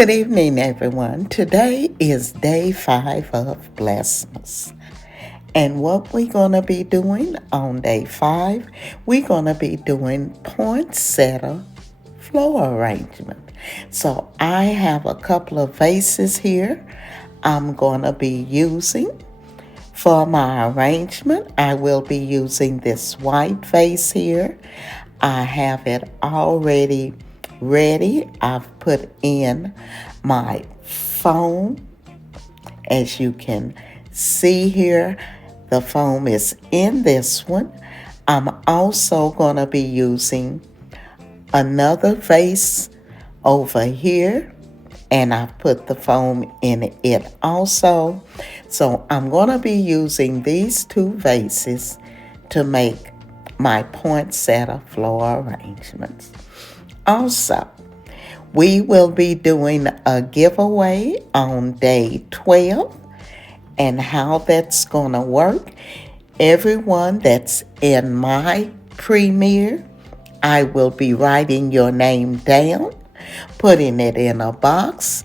Good evening, everyone. Today is day 5 of Blessedmas. And what we're going to be doing on day 5, we're going to be doing poinsettia floral arrangement. So I have a couple of vases here I'm going to be using. For my arrangement, I will be using this white vase here. I have it already ready. I've put in my foam. As you can see here, the foam is in this one. I'm also going to be using another vase over here, and I've put the foam in it also. So I'm going to be using these two vases to make my poinsettia floral arrangements. Also, we will be doing a giveaway on day 12, and how that's going to work. Everyone that's in my premiere, I will be writing your name down, putting it in a box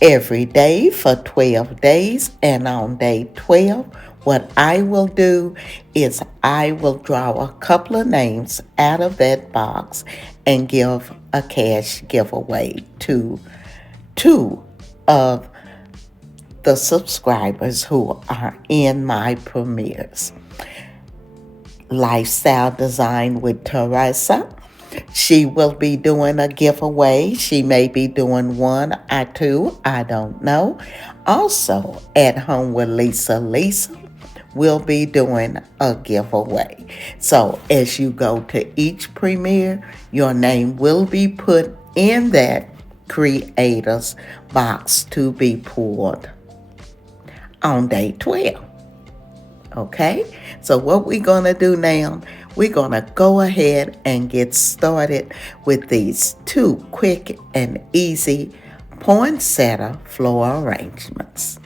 every day for 12 days. And on day 12, what I will do is I will draw a couple of names out of that box and give a cash giveaway to two of the subscribers who are in my premieres. Lifestyle Design with Teresa. She will be doing a giveaway. She may be doing one or two, I don't know. Also, At Home with Lisa will be doing a giveaway. So as you go to each premiere, your name will be put in that creators box to be pulled on day 12. Okay, so what we're going to do now, we're going to go ahead and get started with these two quick and easy poinsettia floral arrangements.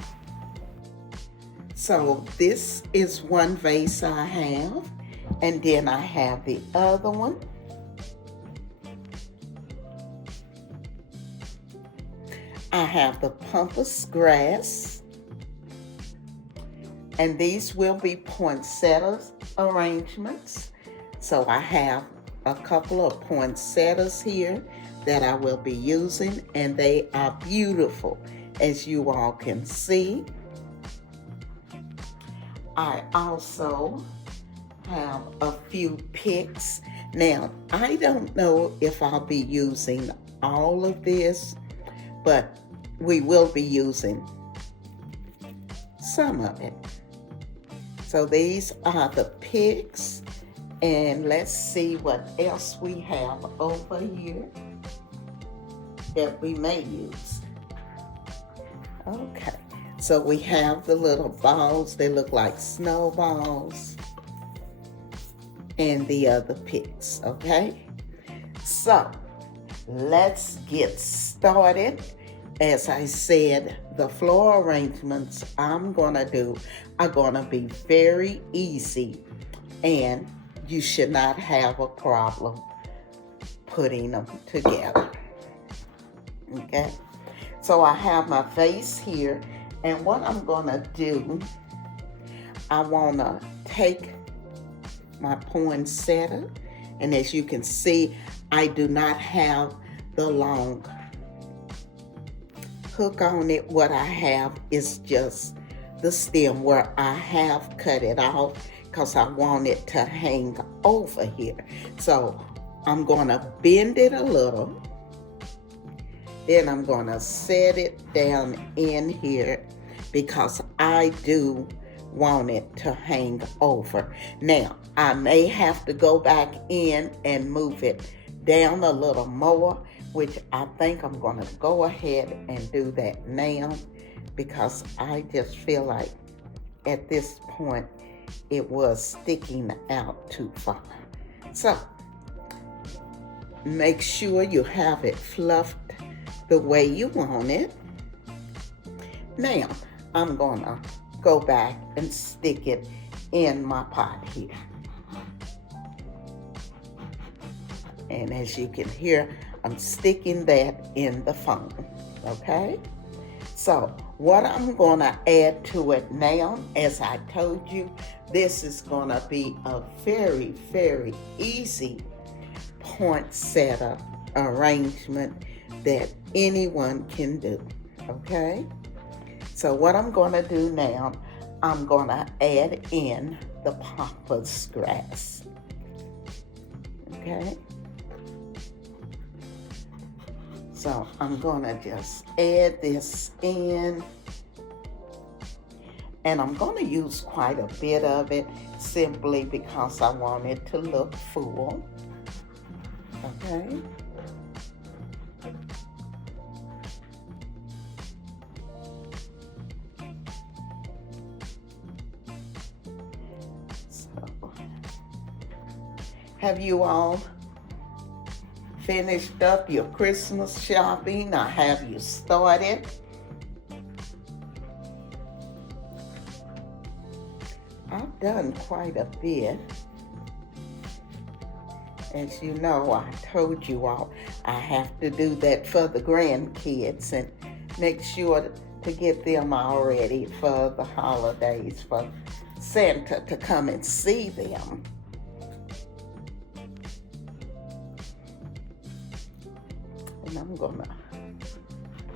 So this is one vase I have, and then I have the other one. I have the pampas grass. And these will be poinsettia arrangements. So I have a couple of poinsettias here that I will be using, and they are beautiful, as you all can see. I also have a few picks. Now, I don't know if I'll be using all of this, but we will be using some of it. So these are the picks, and let's see what else we have over here that we may use. Okay, so we have the little balls, they look like snowballs, and the other picks, okay? So let's get started. As I said, the floral arrangements I'm going to do are going to be very easy, and you should not have a problem putting them together. Okay, so I have my vase here, and what I'm going to do, I want to take my poinsettia, and as you can see, I do not have the long hook on it. What I have is just the stem where I have cut it off because I want it to hang over here. So I'm going to bend it a little. Then I'm going to set it down in here because I do want it to hang over. Now, I may have to go back in and move it down a little more, which I think I'm going to go ahead and do that now because I just feel like at this point it was sticking out too far. So make sure you have it fluffed the way you want it. Now I'm going to go back and stick it in my pot here. And as you can hear, I'm sticking that in the foam. Okay? So what I'm going to add to it now, as I told you, this is going to be a very, very easy poinsettia arrangement that anyone can do. Okay? So what I'm going to do now, I'm going to add in the pampas grass. Okay? So I'm going to just add this in. And I'm going to use quite a bit of it simply because I want it to look full. Okay? So, have you all finished up your Christmas shopping, or have you started? I've done quite a bit. As you know, I told you all I have to do that for the grandkids and make sure to get them all ready for the holidays, for Santa to come and see them. And I'm gonna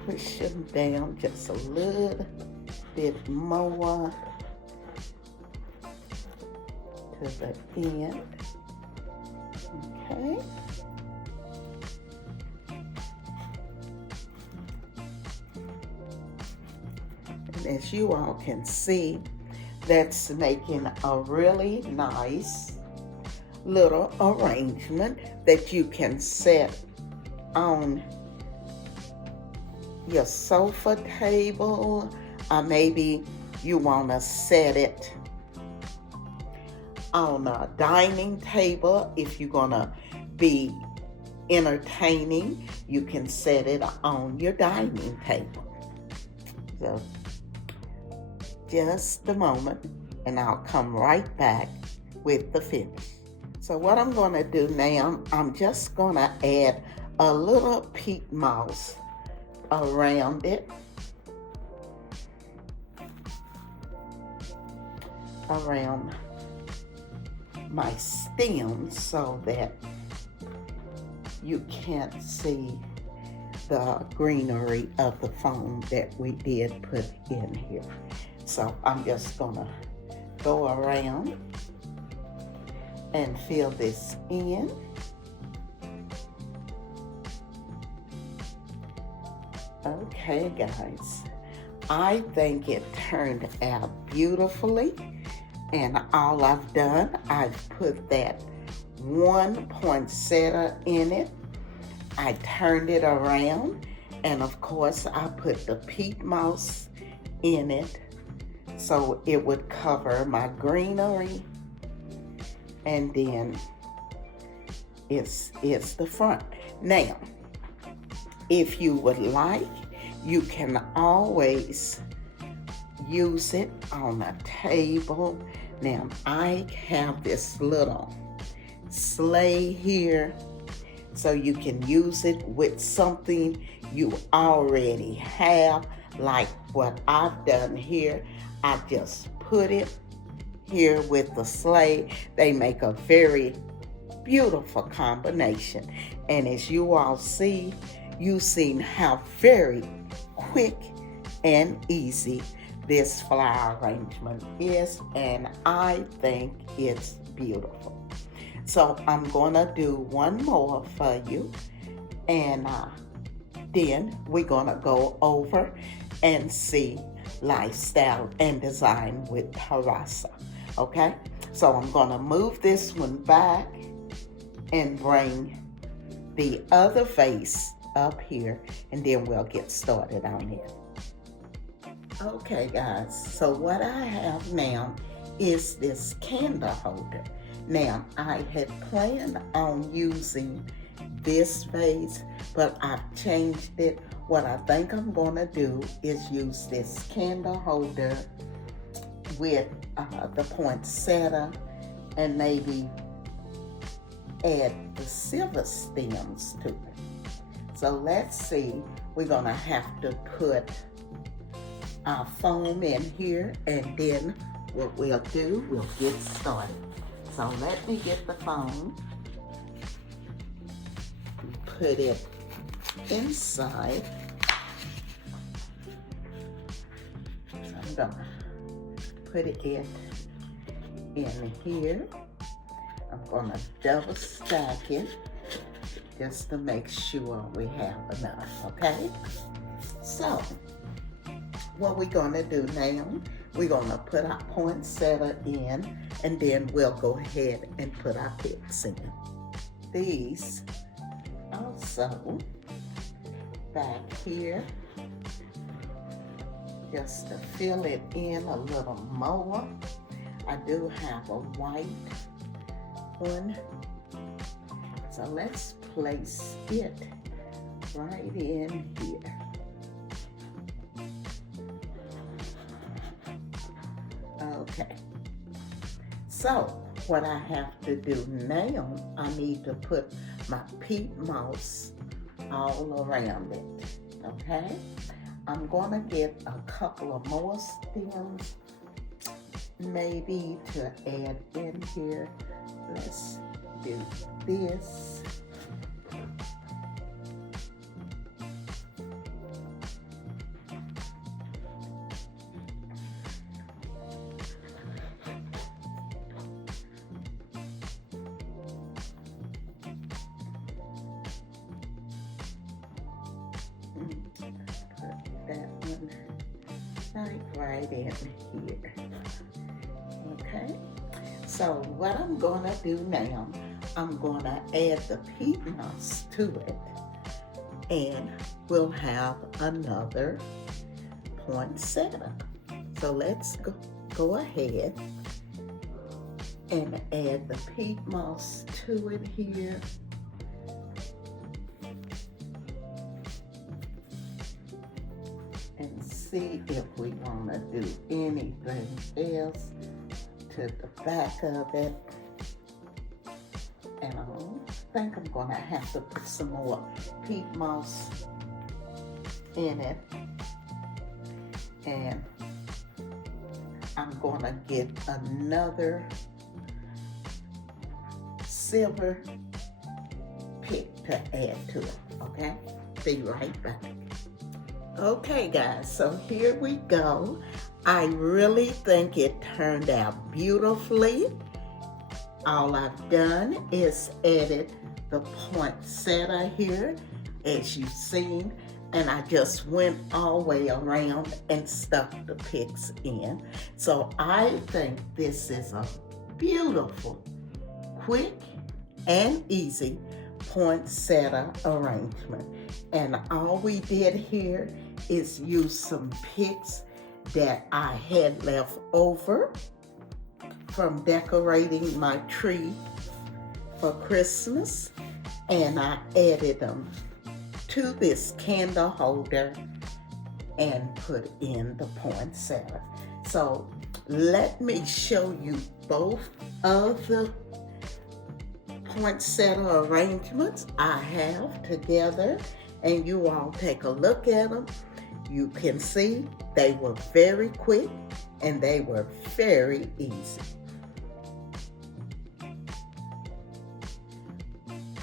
push them down just a little bit more to the end. Okay. And as you all can see, that's making a really nice little arrangement that you can set on your sofa table, or maybe you want to set it on a dining table. If you're going to be entertaining, you can set it on your dining table. So just a moment and I'll come right back with the finish. So what I'm going to do now, I'm just going to add a little peat moss around it, around my stem, so that you can't see the greenery of the foam that we did put in here. So I'm just gonna go around and fill this in. Okay, guys, I think it turned out beautifully. And all I've done, I've put that one poinsettia in it. I turned it around, and of course I put the peat moss in it so it would cover my greenery. And then it's the front. Now, if you would like, you can always use it on a table. Now, I have this little sleigh here, so you can use it with something you already have, like what I've done here. I just put it here with the sleigh. They make a very beautiful combination. And as you all see, you've seen how very quick and easy this flower arrangement is, and I think it's beautiful. So I'm gonna do one more for you, and then we're gonna go over and see lifestyle and design with Teresa. Okay, so I'm gonna move this one back and bring the other vase up here, and then we'll get started on it. Okay, guys, so what I have now is this candle holder. Now, I had planned on using this vase, but I've changed it. What I think I'm going to do is use this candle holder with the poinsettia and maybe add the silver stems to it. So let's see we're gonna have to put our foam in here, and then what we'll do, we'll get started. So let me get the foam, put it inside. So I'm gonna put it in here. I'm gonna double stack it just to make sure we have enough, okay? So what we're gonna do now, we're gonna put our poinsettia in, and then we'll go ahead and put our picks in. These also back here, just to fill it in a little more. I do have a white one, so let's place it right in here. Okay, so what I have to do now, I need to put my peat moss all around it, okay? I'm gonna get a couple of more stems maybe to add in here. Let's do this. Put that one right in here. Okay, so what I'm gonna do now, I'm gonna add the peat moss to it, and we'll have another poinsettia. So let's go ahead and add the peat moss to it here. And see if we want to do anything else to the back of it. And I think I'm going to have to put some more peat moss in it. And I'm going to get another silver pick to add to it, okay? Be right back. Okay guys, so here we go. I really think it turned out beautifully. All I've done is added the poinsettia here, as you've seen, and I just went all the way around and stuck the picks in. So I think this is a beautiful, quick, and easy poinsettia arrangement. And all we did here is use some picks that I had left over from decorating my tree for Christmas, and I added them to this candle holder and put in the poinsettia. So let me show you both of the poinsettia arrangements I have together, and you all take a look at them. You can see they were very quick and they were very easy.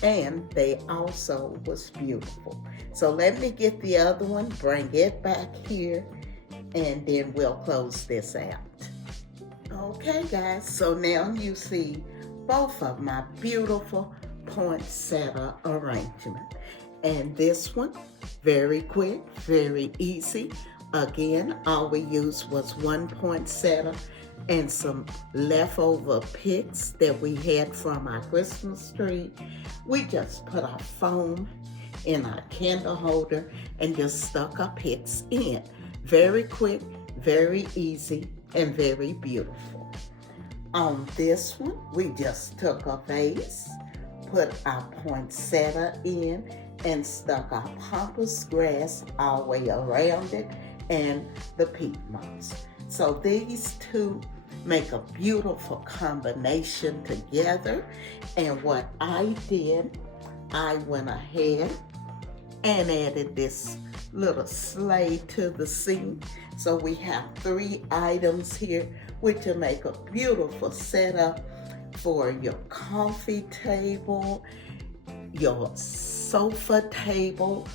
And they also was beautiful. So let me get the other one, bring it back here, and then we'll close this out. Okay guys, so now you see both of my beautiful poinsettia arrangement. And this one, very quick, very easy. Again, all we used was one poinsettia and some leftover picks that we had from our Christmas tree. We just put our foam in our candle holder and just stuck our picks in. Very quick, very easy, and very beautiful. On this one, we just took a vase, put our poinsettia in, and stuck our pampas grass all the way around it and the peat moss. So these two make a beautiful combination together. And what I did, I went ahead and added this little sleigh to the scene. So we have 3 items here, which will make a beautiful setup for your coffee table, your sofa table,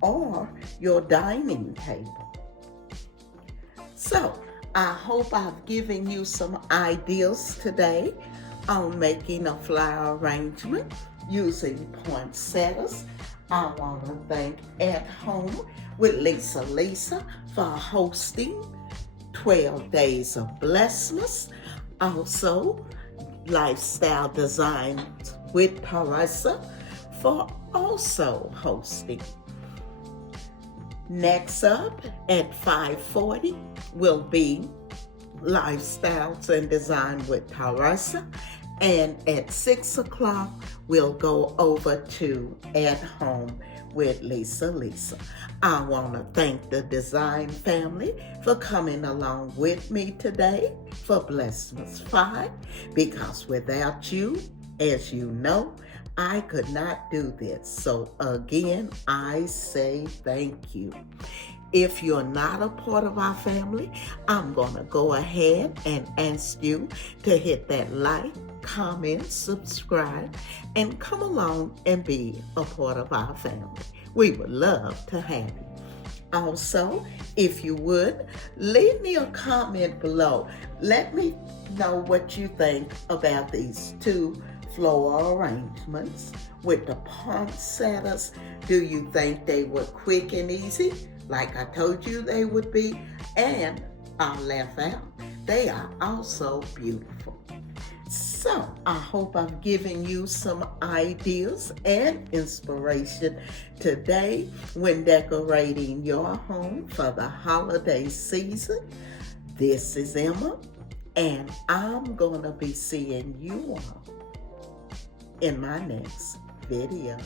or your dining table. So I hope I've given you some ideas today on making a flower arrangement using poinsettias. I want to thank At Home with Lisa for hosting 12 Days of Blessedmas. Also, Lifestyle Designs with Parisa for also hosting. Next up at 5:40 will be Lifestyles and Design with Parisa. And at 6 o'clock, we'll go over to At Home with Lisa. I want to thank the design family for coming along with me today for Blessedmas 5, because without you, as you know, I could not do this. So again, I say thank you. If you're not a part of our family, I'm going to go ahead and ask you to hit that like, comment, subscribe, and come along and be a part of our family. We would love to have you. Also, if you would, leave me a comment below. Let me know what you think about these 2 floral arrangements with the poinsettias. Do you think they were quick and easy, like I told you they would be? And I'll laugh out, they are also beautiful. So I hope I've given you some ideas and inspiration today when decorating your home for the holiday season. This is Emma, and I'm going to be seeing you all in my next video.